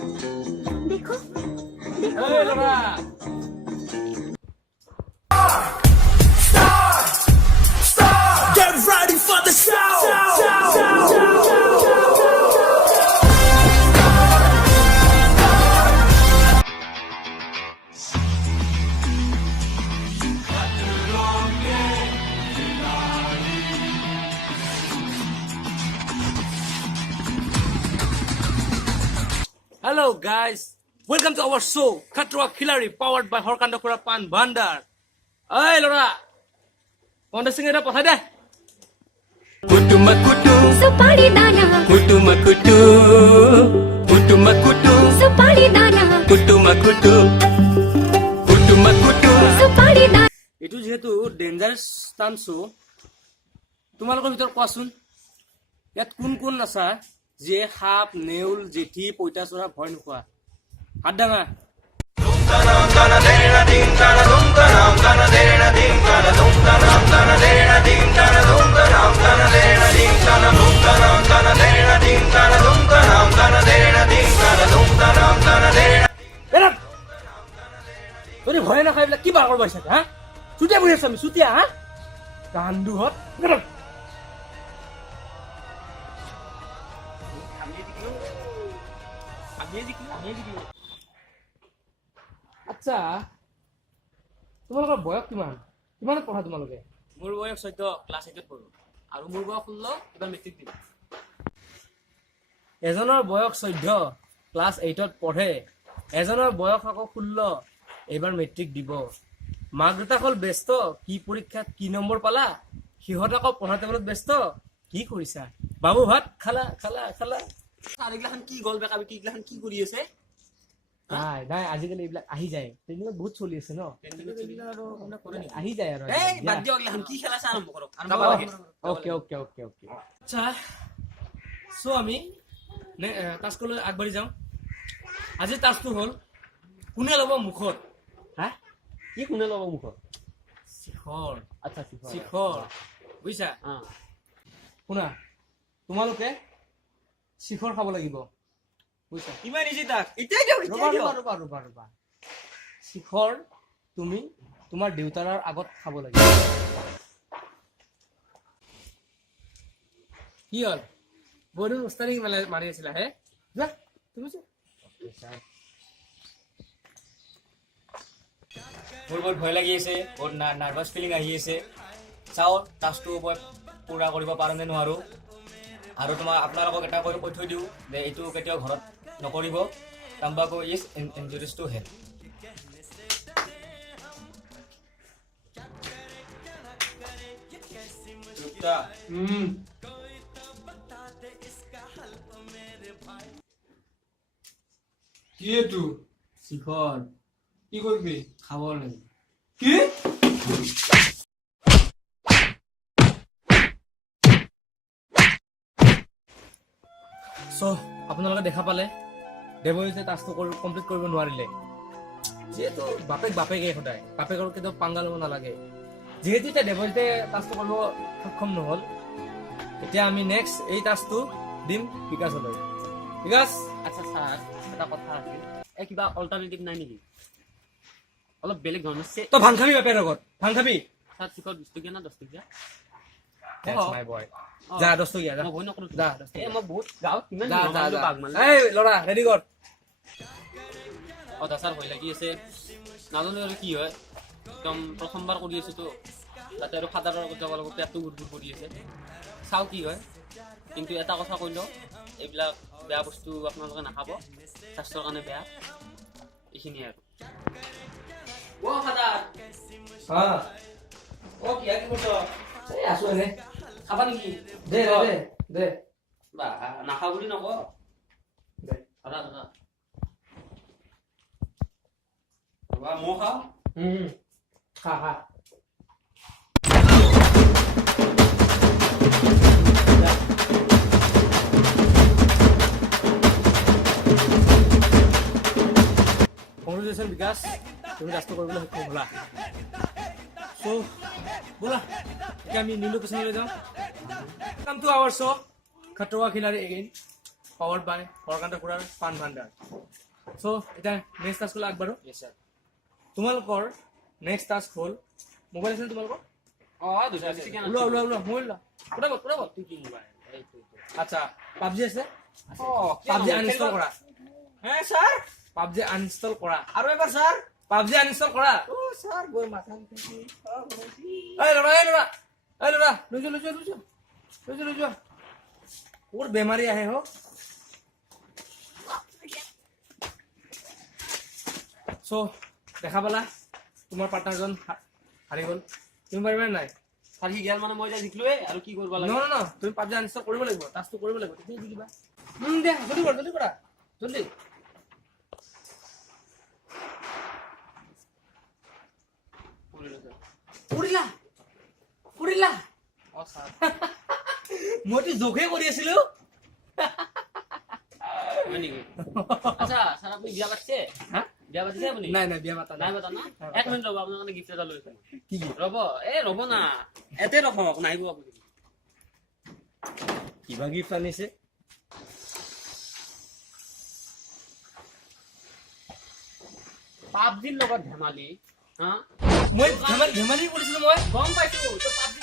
देखो Hey, Laura! Get ready for the show. Hello guys, welcome to our show Khatwa Khilari powered by Horkandakura Pan Bhandar. Hey Laura, Panda Singh era pathai de. Kutu makutu, सुपारी दाना kutu makutu, kutu makutu, सुपारी दाना kutu makutu, kutu makutu. सुपारी दाना এটো যেহেতু dangerous স্থান শো তোমালোকৰ ভিতৰত কোৱাচোন ইয়াত কোন কোন আছা যে সাপ নেউল জেঠি পইতাচৰা ভয় নোখোৱা হাত ডাঙা তুমি ভয় নাখাই এইবিলাক কি বাৰ কৰিব আহিছা হা চুটিয়া বহি আছো আমি চুটিয়া হা কান্দুহত আচ্ছা তোমালোকৰ বয়স কিমান কিমানত পঢ়া তোমালোকে মোৰ বয়স 14 ক্লাছ 8ত পঢ়ো আৰু মোৰ বয়স 16 এবাৰ মেট্ৰিক দিম এজনৰ বয়স 14 ক্লাছ 8ত পঢ়ে এজনৰ বয়স আকৌ 16 এবাৰ মেট্ৰিক দিব মাক দেউতাক হ'ল ব্যস্ত কি পৰীক্ষাত কি নম্বৰ পালা সিহঁত আকৌ পঢ়া টেবুলত ব্যস্ত কি কৰিছা বাবু ভাত খালা খালা খালা আৰেগলাখান কি গল বেকা বেকি ইগলাখান কি কৰি আছে নাই নাই আজিকালি এইবিলাক আহি যায় ট্ৰেইনিঙত বহুত চলি আছে ন আৰু কোনে কৰে নেকি আহি যায় আৰু এই বাদ দিয়ক ইগলাখান কি খেলা আছে আৰম্ভ কৰক আৰম্ভ ওকে ওকে ওকে ওকে আচ্ছা সো আমি টাস্কলৈ আগবাঢ়ি যাওঁ আজি টাস্কটো হ'ল কোনে ল'ব মুখত হা কি কোনে ল'ব মুখত শিখৰ আচ্ছা শিখৰ বুজিছা শুনা তোমালোকে শিখৰ খাব লাগিব বুজিছা ইমান ইজি তাক এতিয়াই দিয়ক ৰবা ৰবা ৰবা শিখৰ তুমি তোমাৰ দেউতাৰ আগত খাব লাগিব কি হ'ল বডি উস্তানি মাৰি আছিলা হে যা তুমি মোৰ বহুত ভয় লাগি আছে বহুত নাৰ্ভাছ ফিলিং আহি আছে চাও টাস্কটো পুৰা কৰিব পাৰোঁ নে নোৱাৰো আৰু তোমাৰ আপোনালোকক এটা কৈ থৈ দিওঁ যে এইটো কেতিয়াও ঘৰত নকৰিব তাম্বাকু ইজ ইনজুৰিয়াছ টু হেল্থ কি এইটো শিখৰ কি কৰিবি খাব লাগিব কি চ' আপোনালোকে দেখা পালে দেৱজিতে টাস্কটো কমপ্লিট কৰিব নোৱাৰিলে যিহেতু বাপেকে সদায় বাপেকৰ কেতিয়াও পাংগা ল'ব নালাগে যিহেতু এতিয়া দেৱজিতে টাস্কটো কৰিব সক্ষম নহ'ল এতিয়া আমি নেক্সট এই টাস্কটো দিম বিকাশলৈ বিকাশ আচ্ছা ছাৰ এটা কথা আছিল এই কিবা অল্টাৰনেটিভ নাই নেকি অলপ বেলেগ ধৰণৰ তই ভাং খাবি বাপেৰ লগত ভাং খাবি ছাৰ চিকট 20 টকীয়া না 10 টকীয়া মাই বয় যা 10 টকীয়া যা মই ভয় নকৰো যা এই মই বহুত গাঁৱত কিমান যা যা যা বাঘ মানে এই ল'ৰা ৰেডি কৰ ছাৰ ভয় লাগি আছে নাজানো আৰু কি হয় একদম প্ৰথমবাৰ কৰি আছোতো তাতে আৰু ফাদাৰৰ লগত যাব লাগিব পেটটো গুড় কৰি আছে চাওঁ কি হয় কিন্তু এটা কথা কৈ লওঁ এইবিলাক বেয়া বস্তু আপোনালোকে নাখাব স্বাস্থ্যৰ কাৰণে বেয়া এইখিনিয়ে আৰু অ' ফাদাৰ হা অ' কি কৰিছ এই আছো এনে খাবা নেকি দে দে দে বা নাখাওঁ বুলি নকওঁ দে দাদা দাদা মই খাওঁ খা খা কংগ্ৰেচুলেশ্যন বিকাশ তুমি ৰাষ্ট্ৰ কৰিবলৈ সক্ষম হ'লা চ' ব'লা এতিয়া আমি নিউ লোকেশ্যনলৈ যাওঁ কাম টু আৱাৰ শ্ব' খটৰা খিলাৰী এগেইন পাৱাৰ্ড বাই হৰকান্ত খুৰাৰ পাণ ভাণ্ডাৰ। চ' এতিয়া নেক্সট টাস্কলৈ আগবাঢ়ো। Yes sir. তোমালোকৰ নেক্সট টাস্ক হ'ল, মোবাইল আছে নে তোমালোকৰ? অঁ দুটা আছে। ওলোৱা ওলোৱা ওলোৱা মোবাইল ওলোৱা, পুৰাব। কি মোবাইল এইটো আচ্ছা, পাবজি আছে? অঁ পাবজি আনইনষ্টল কৰা। হে ছাৰ পাবজি আনইনষ্টল কৰা। আৰু এবাৰ ছাৰ। পাবজি আনইনষ্টল কৰা। অঁ ছাৰ গৈ মাথা এই ল'ৰা লৈ যোৱা। ক'ৰ বেমাৰী আহে হ। চ' দেখা পালা তোমাৰ পাৰ্টনাৰজন হাৰি গ'ল। তুমি পাৰিবা নে নাই? ছাৰ সি গেল মানে মই এতিয়া জিকিলোৱে আৰু কি কৰিব লাগে? ন তুমি পাবজি আনইনষ্টল কৰিব লাগিব, টাস্কটো কৰিব লাগিব, তেতিয়া জিকিবা। দিয়া জলদি কৰা জলদি। উৰিলা অঁ ছাৰ। মইতো জোখে কৰি আছিলো। হয় নেকি? আচ্ছা ছাৰ আপুনি বিয়া পাতিছে? হা? বিয়া পাতিছে আপুনি? নাই বিয়া মাতা নাই পাতা না? এক মিনিট ৰ'ব, আপোনাৰ কাৰণে গিফ্ট এটা লৈ আছো। কি ৰ'ব ৰ'ব না, এতে ৰখক, নাহিব আপুনি। কিবা গিফ্ট আনিছে? পাবজিৰ লগত ধেমালি হা? মই ধেমালি কৰিছিলো মই। গম পাইছো তো পাবজি